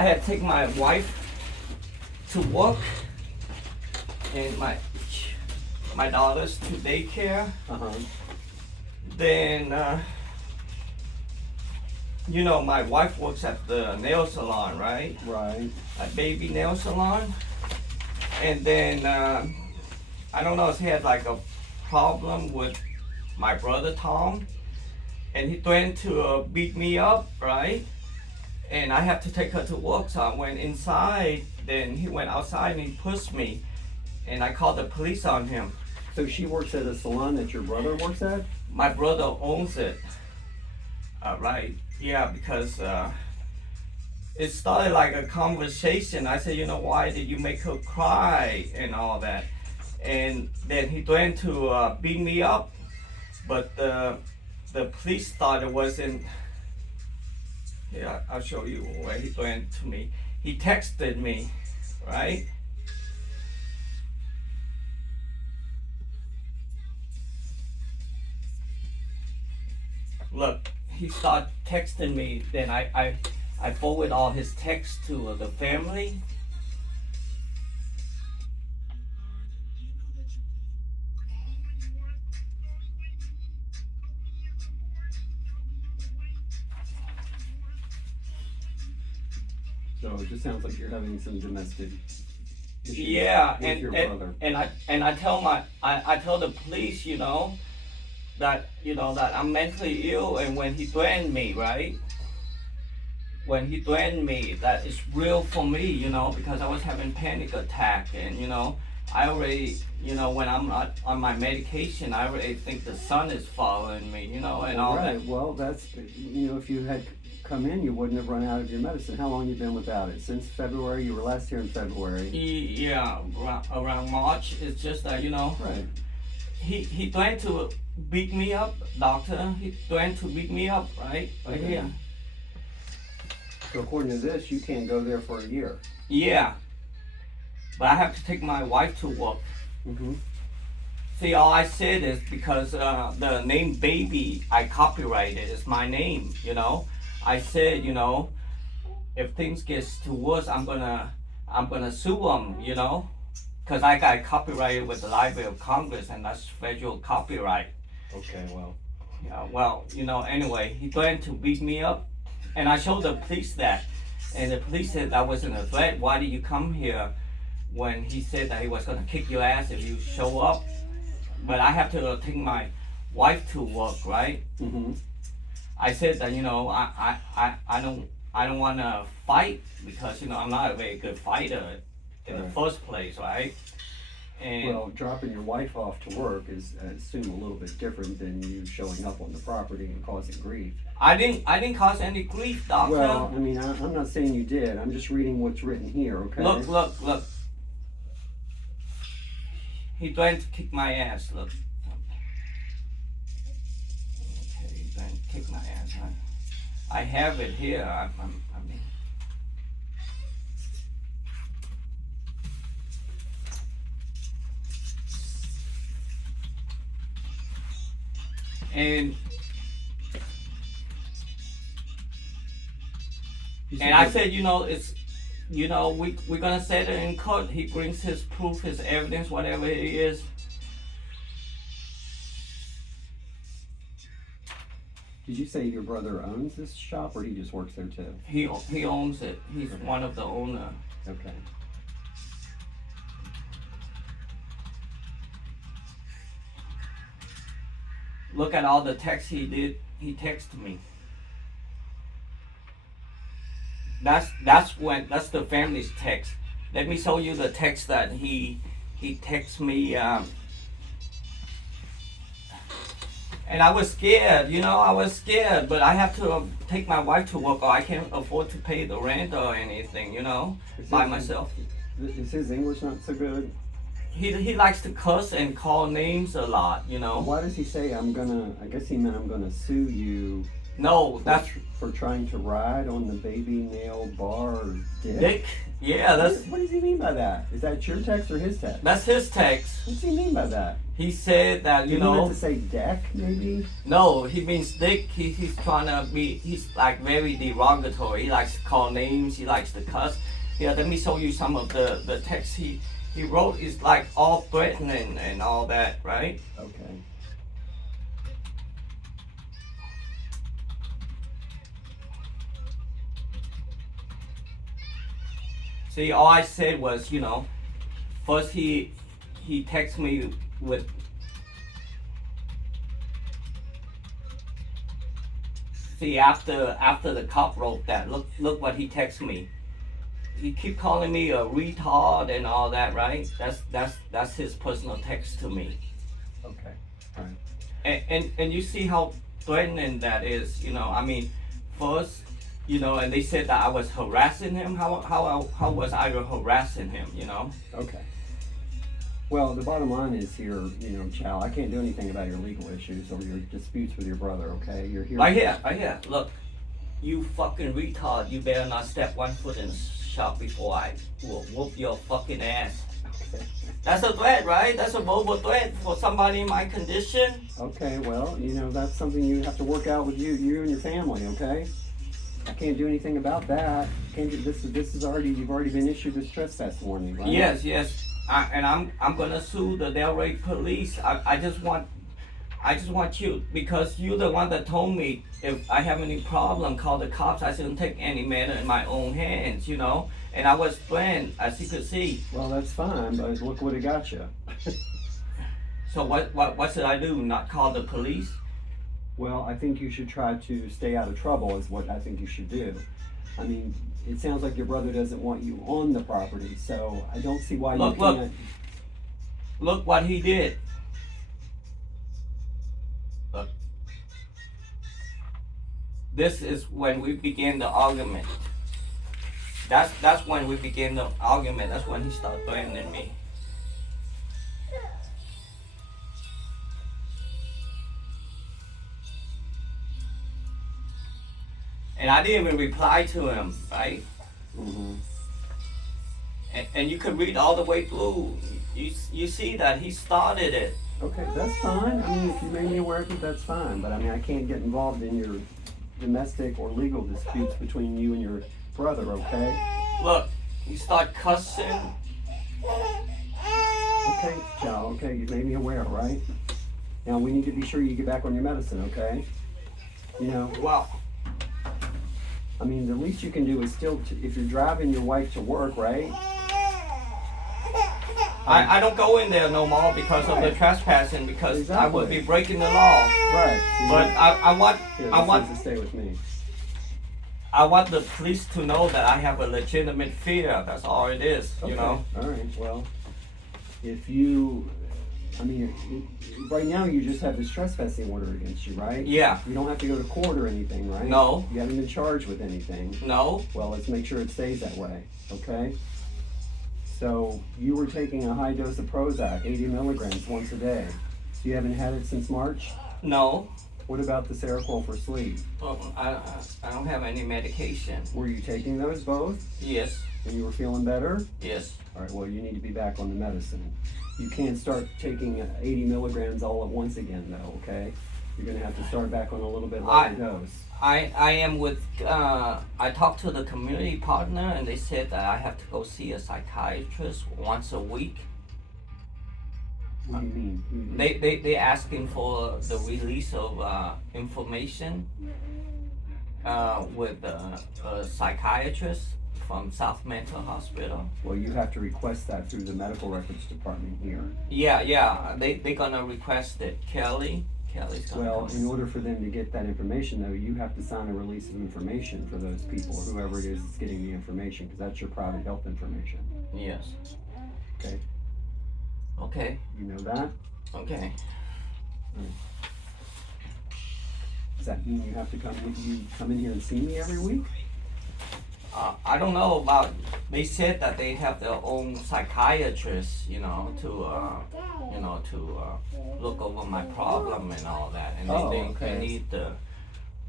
I had to take my wife to work and my daughters to daycare. Then you know, my wife works at the nail salon, right? Right. A baby nail salon. And then I don't know if he had like a problem with my brother Tom, and he threatened to beat me up, right? And I have to take her to work, so I went inside. Then he went outside and he pushed me, and I called the police on him. So she works at a salon that your brother works at? My brother owns it. Right, yeah, because it started like a conversation. I said, you know, why did you make her cry and all that? And then he threatened to beat me up, but the police thought it wasn't. Yeah, I'll show you where he threatened to me. He texted me, right? Look, he started texting me. Then I forward all his texts to the family. So it just sounds like you're having some domestic issues Yeah, with your brother. and I tell the police, you know, that I'm mentally ill, and when he threatened me, right? When he threatened me, that is real for me, you know, because I was having panic attack, and you know, I already, you know, when I'm not on my medication, I already think the sun is following me, you know, and all Right. that. Well, that's, you know, if you had come in, you wouldn't have run out of your medicine. How long you been without it? Since February? You were last here in February. Yeah, around March. It's just that, you know, Right. he threatened to beat me up, doctor. He threatened to beat me up, right? Right Okay. here. So according to this, you can't go there for a year. Yeah. But I have to take my wife to work. Mm-hmm. See, all I said is because the name baby I copyrighted is my name, you know. I said, you know, if things gets too worse, I'm gonna sue them, you know, because I got copyrighted with the Library of Congress, and that's federal copyright. Okay, well. Yeah, well, you know, anyway, he threatened to beat me up, and I showed the police that, and the police said that wasn't a threat. Why did you come here? When he said that he was gonna kick your ass if you show up. But I have to take my wife to work, right? Mm-hmm. I said that, you know, I don't want to fight because, you know, I'm not a very good fighter in the Right. first place, right? And Well, dropping your wife off to work is, I assume, a little bit different than you showing up on the property and causing grief. I didn't cause any grief, doctor. Well, I mean, I'm not saying you did. I'm just reading what's written here, okay? Look. He threatened to kick my ass. Look. Okay, he threatened to kick my ass. I have it here. I mean. And I said, you know, it's, you know, we're gonna set it in court. He brings his proof, his evidence, whatever it is. Did you say your brother owns this shop, or he just works there too? He owns it. He's Okay. one of the owner. Okay. Look at all the texts he did. He texted me. That's the family's text. Let me show you the text that he texted me. And I was scared, you know, I was scared, but I have to take my wife to work, or I can't afford to pay the rent or anything, you know, by myself. Is his English not so good? He likes to cuss and call names a lot, you know. Why does he say I guess he meant I'm gonna sue you No, that's for trying to ride on the baby nail bar dick. Dick. Yeah, What does he mean by that? Is that your text or his text? that's his text. What does he mean by that? He said that You meant to say deck, maybe? No, he means dick. He's trying to be. He's like very derogatory. He likes to call names. He likes to cuss. Yeah, let me show you some of the text he wrote. Is like all threatening and all that, right? Okay. See, all I said was, first he texted me with. See, after the cop wrote that, look what he texted me. He keep calling me a retard and all that, right? That's his personal text to me. Okay. All right. And you see how threatening that is, I mean, first, and they said that I was harassing him. How was I harassing him, Okay. Well, the bottom line is here, Chow, I can't do anything about your legal issues or your disputes with your brother, okay? You're here. Right here. Look, you fucking retard. You better not step one foot in the shop before I will whoop your fucking ass. Okay. That's a threat, right? That's a verbal threat for somebody in my condition. Okay, well, that's something you have to work out with you and your family, okay? I can't do anything about that. This is you've already been issued this trespass warning, right? Yes. I'm gonna sue the Delray police. I just want you, because you're the one that told me if I have any problem, call the cops. I shouldn't take any matter in my own hands, And I was threatened, as you could see. Well, that's fine, but look what it got you. So what should I do? Not call the police? Well, I think you should try to stay out of trouble is what I think you should do. I mean, it sounds like your brother doesn't want you on the property, so I don't see why you can't. Look what he did. Look. This is when we began the argument. That's when we began the argument. That's when he started threatening me. And I didn't even reply to him, right? Mm-hmm. And you could read all the way through. You see that he started it. Okay, that's fine. I mean, if you made me aware of it, that's fine. But I mean, I can't get involved in your domestic or legal disputes between you and your brother, okay? Look, you start cussing. Okay, Chow, okay, you made me aware, right? Now, we need to be sure you get back on your medicine, okay? Wow. I mean, the least you can do is still, if you're driving your wife to work, right? I don't go in there no more because of the trespassing, because I would be breaking the law. Right. But I want to stay with me. I want the police to know that I have a legitimate fear. That's all it is, Okay. All right. Well, right now you just have this trespassing order against you, right? Yeah. You don't have to go to court or anything, right? No. You haven't been charged with anything. No. Well, let's make sure it stays that way, okay? So you were taking a high dose of Prozac, 80 milligrams once a day. You haven't had it since March? No. What about the Seroquel for sleep? I don't have any medication. Were you taking those both? Yes. And you were feeling better? Yes. All right, well, you need to be back on the medicine. You can't start taking 80 milligrams all at once again, though, okay? You're going to have to start back on a little bit lower dose. I am with, I talked to the community partner, and they said that I have to go see a psychiatrist once a week. What do you mean? They asking for the release of information with a psychiatrist from South Mental Hospital. Well, you have to request that through the medical records department here. Yeah. They gonna request it. Kelly's gonna. Well, in order for them to get that information, though, you have to sign a release of information for those people, or whoever it is that's getting the information, because that's your private health information. Yes. Okay. Okay. You know that? Okay. Does that mean you have to come in here and see me every week? I don't know about. They said that they have their own psychiatrist, to look over my problem and all that, and they need the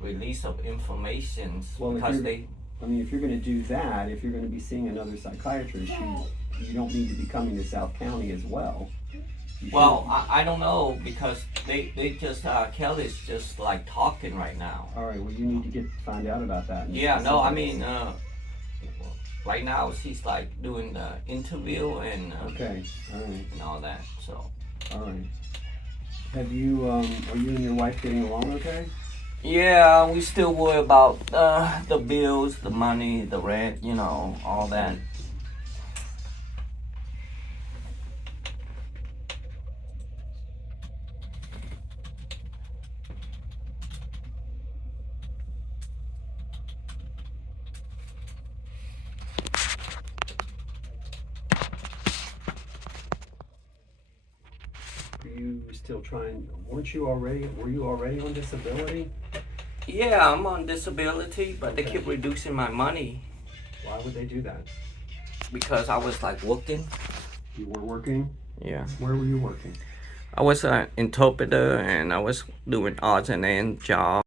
release of information Well, because if they. I mean, if you're going to do that, if you're going to be seeing another psychiatrist, you don't need to be coming to South County as well. Well, I don't know because they just Kelly's just like talking right now. All right. Well, you need to find out about that. Yeah. No. I mean, right now she's like doing the interview and. Okay. All right. And all that. So. All right. Have you? Are you and your wife getting along okay? Yeah, we still worry about the bills, the money, the rent, you know, all that. Are you still trying? Were you already on disability? Yeah, I'm on disability, but they Okay. keep reducing my money Why would they do that? because I was like working. You were working. Yeah. Where were you working? I was an interpreter and I was doing odds and ends job.